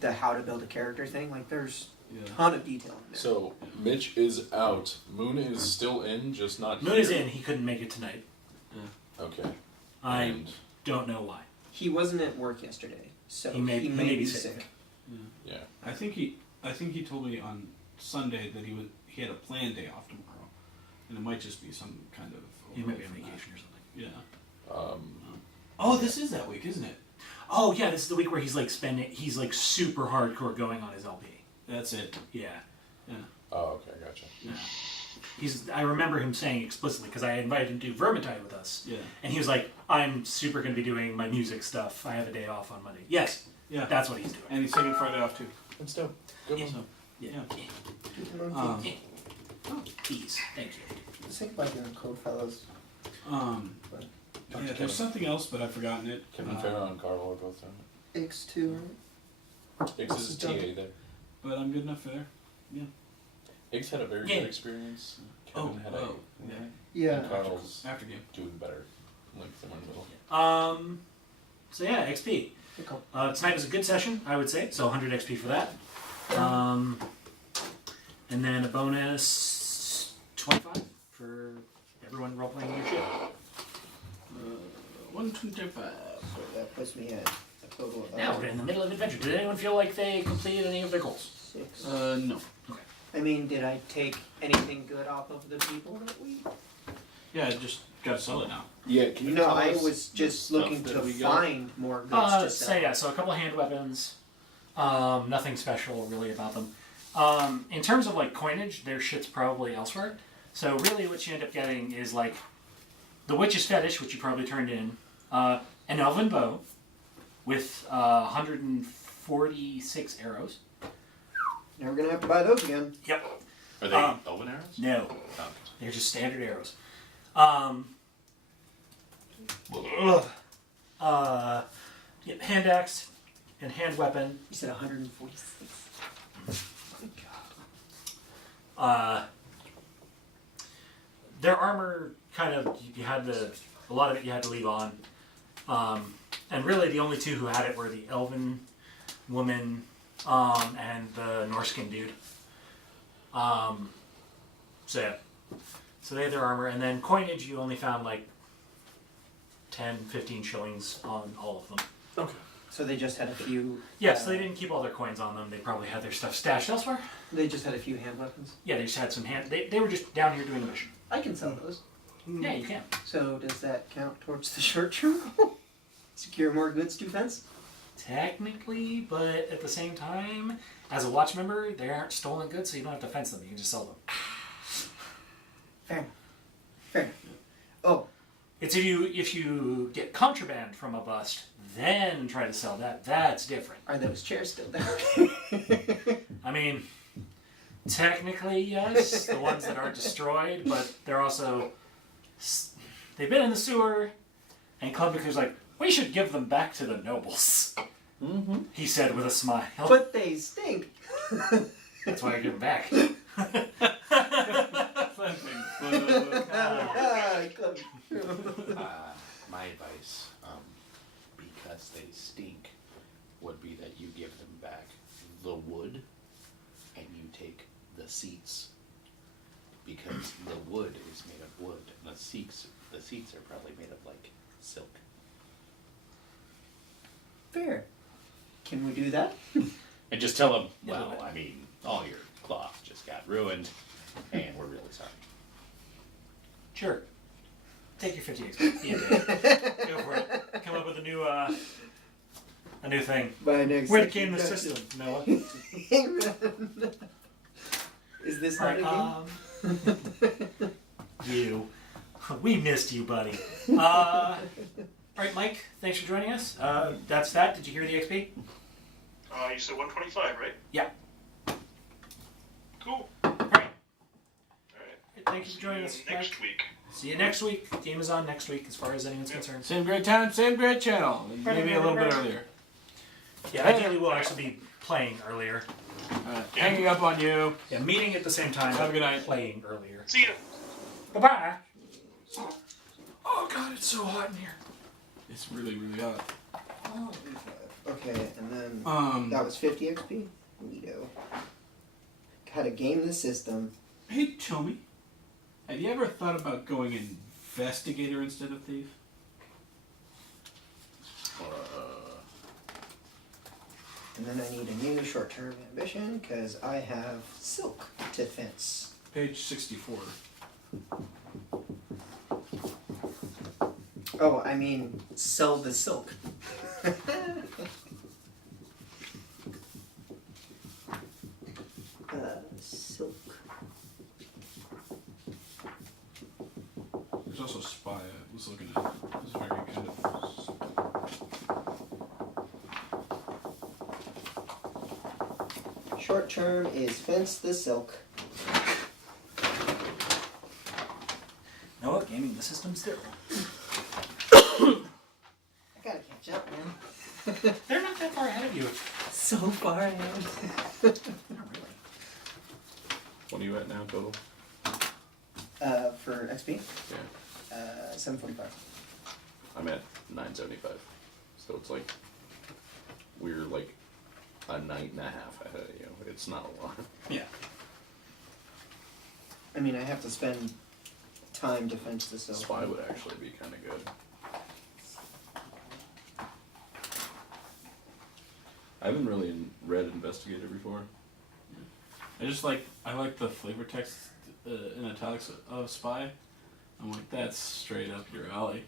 the how to build a character thing. Like there's Yeah. a ton of detail in there. So Mitch is out. Moon is still in, just not Moon here. is in. He couldn't make it tonight. Okay. I And don't know why. He wasn't at work yesterday, so He may be sick. yeah. I think he told me on Sunday that he had a planned day off tomorrow, and it might just be some kind of. He might be on overlap from vacation or something. that. Yeah. Oh, this is that week, isn't it? Oh yeah, this is the week where he's like super hardcore going on his LP. That's it. Yeah. Yeah. Oh, okay, gotcha. Yeah. I remember him saying explicitly, because I invited him to do Vermintide with us. Yeah. And he was like, I'm super going to be doing my music stuff. I have a day off on Monday. Yes. Yeah. That's what he's doing. And he's taking Friday off too. That's dope. Good Yeah. one. Yeah. Oh, peace. Thank you. Let's think about doing code fellows. Yeah, there's something else, but I've forgotten it. Kevin Farrell and Carl are both on it. X2, right? Iggs is a TA there. But I'm good enough there. Yeah. Iggs had a very good experience. Kevin had a... Yeah. Yeah. And Carl's After game. doing better. Like somewhere in the middle. So yeah, XP. Cool. Tonight was a good session, I would say. So 100 XP for that. And then a bonus 25 for everyone role-playing your shit. 125. So that puts me at a total of Now we're in the middle of adventure. Did anyone feel like they completed any of their goals? 6. No. Okay. I mean, did I take anything good off of the people that we... Yeah, I just gotta sell it now. Yeah, can you No, tell I us was just the looking stuff to that we got? find more goods to sell. So a couple of hand weapons. Nothing special really about them. In terms of like coinage, their shit's probably elsewhere. So really what you end up getting is like the Witch's Fetish, which you probably turned in, an elven bow with 146 arrows. Never gonna have to buy those again. Yep. Are they elven arrows? No. Oh. They're just standard arrows. Yep, hand axe and hand weapon. You said 146. Their armor kind of a lot of it you had to leave on, and really the only two who had it were the elven woman and the Norskin dude. So they had their armor, and then coinage you only found like 10, 15 shillings on all of them. Okay. So they just had a few... Yes, they didn't keep all their coins on them. They probably had their stuff stashed elsewhere. They just had a few hand weapons? Yeah, they just had some hand... They were just down here doing a mission. I can sell those. Yeah, you can. So does that count towards the short-term goal? Secure more goods to fence? Technically, but at the same time, as a watch member, they aren't stolen goods, so you don't have to fence them. You can just sell them. Fair. Fair. Oh. It's if you get contraband from a bust, then try to sell that. That's different. Are those chairs still down? I mean, technically, yes. The ones that aren't destroyed, but they're also... They've been in the sewer, and Clubwicker's like, we should give them back to the nobles. Mm-hmm. He said with a smile. But they stink. That's why I give them back. My advice, because they stink, would be that you give them back the wood and you take the seats, because the wood is made of wood and the seats are probably made of like silk. Fair. Can we do that? And just tell them, Yeah. well, I mean, all your cloth just got ruined and we're really sorry. Sure. Take your 50 XP. Yeah, go for it. Come up with a new thing. By next Where came the system, Noah? Is this All not right, a game? you. We missed you, buddy. All right, Mike, thanks for joining us. That's that. Did you hear the XP? You said 125, right? Yeah. Cool. All right. Alright. Thank you for joining us. Next Mike. week. See you next week. Game is on next week, as far as anyone's concerned. Same great time, same great channel. Maybe a little bit earlier. Yeah, ideally we'll actually be playing earlier. Hanging up on you. Yeah, meeting at the same time. Have a but good night. Playing earlier. See ya. Bye-bye. Oh, God, it's so hot in here. It's really, really hot. Oh, Okay, and then That was 50 XP. Neato. Gotta game the system. Hey, Chomi, have you ever thought about going investigator instead of thief? And then I need a new short-term ambition because I have silk defense. Page 64. Oh, I mean, sell the silk. Silk. There's also spy. I was looking at. It was very kind of. Short term is fence the silk. Noah, gaming the system still. I gotta catch up, man. They're not that far ahead of you. So far ahead. Not really. What are you at now total? For XP, Yeah. 745. I'm at 975. So it's like we're like a night and a half ahead of you. It's not a lot. Yeah. I mean, I have to spend time to fence the silk. Spy would actually be kind of good. I haven't really read Investigator before. I like the flavor text in italics of spy. I'm like, that's straight up your alley.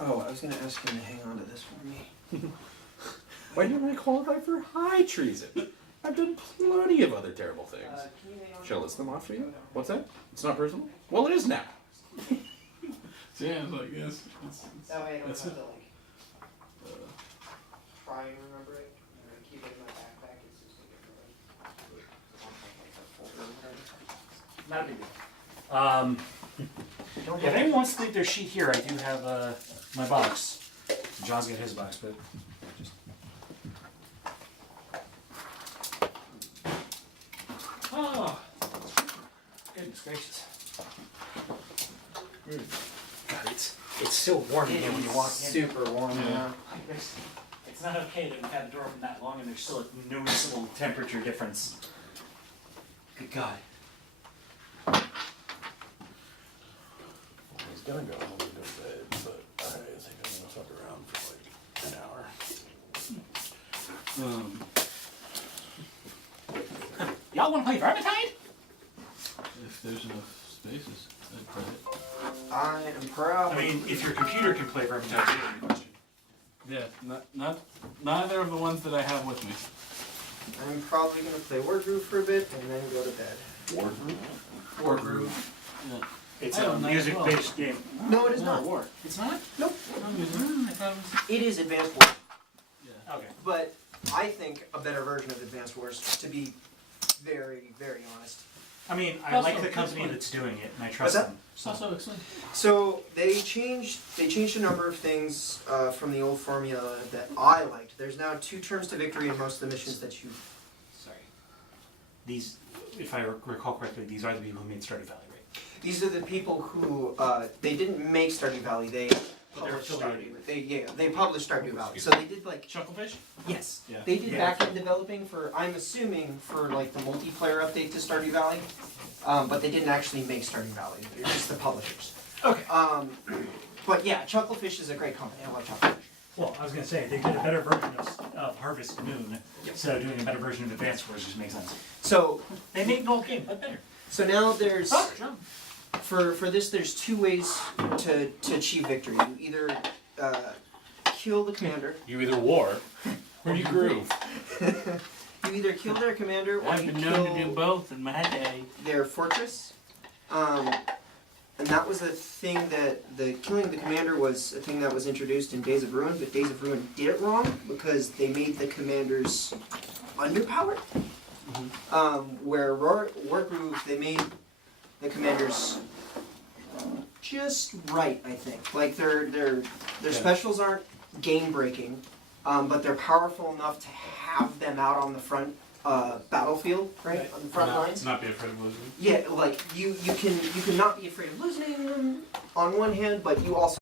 Oh, I was gonna ask him to hang on to this for me. Why didn't I qualify for high treason? I've done plenty of other terrible things. Can you hang on? Shall I list them off for you? What's that? It's not personal? Well, it is now. So yeah, I was like, yes. That way I don't That's have it. to like try and remember it. I keep it in my backpack. It's just Not a big deal. If anyone wants to leave their sheet here, I do have my box. John's got his box, but just. Oh, goodness gracious! God, it's still warm in here when you walk in. super warm. Yeah. It's not okay that we've had the door open that long and there's still a noticeable temperature difference. Good God. He's gonna go home and go to bed, but I think I'm gonna fuck around for like an hour. Y'all want to play Vermintide? If there's enough spaces, I'd play it. I am proud. I mean, if your computer can play Vermintide, that's the question. Yeah, neither of the ones that I have with me. I'm probably gonna play Wargroove for a bit and then go to bed. Wargroove. Yeah. It's I a don't know as well. music-based game. No, it is not. War. It's not? Nope. I thought it was. It is Advanced Wars, Yeah. Okay. but I think a better version of Advanced Wars. To be very, very honest. I mean, I Also, like the company fun. that's doing it, and I trust What's that? them. It's also exciting. So they changed a number of things from the old formula that I liked. There's now 2 turns to victory in most of the missions that you. Sorry. These, if I recall correctly, these are the people who made Stardew Valley, right? These are the people who they didn't make Stardew Valley. They they're published affiliated Stardew. They published Stardew Valley. So they did like Chucklefish? yes. Yeah. They did Yeah. back-end developing for, I'm assuming, for like the multiplayer update to Stardew Valley, but they didn't actually make Stardew Valley. They're just the publishers. Okay. But yeah, Chucklefish is a great company. I love Chucklefish. Well, I was going to say, they did a better version of Harvest Moon, so doing a better version of Advanced Wars just makes sense. So They made an old game, but better. now there's Oh, John. for this there's 2 ways to achieve victory. You either kill the commander. You either war or you groove. You either kill their commander or I've you been known to do kill both in my day. their fortress. And that was a thing that the killing the commander was a thing that was introduced in Days of Ruin, but Days of Ruin did it wrong because they made the commanders underpowered. Where Wargroove, they made the commanders just right, I think. Like their specials aren't game breaking, but they're powerful enough to have them out on the front battlefield, right, on the front lines. Not be afraid of losing. Yeah, like you can not be afraid of losing them on one hand, but you also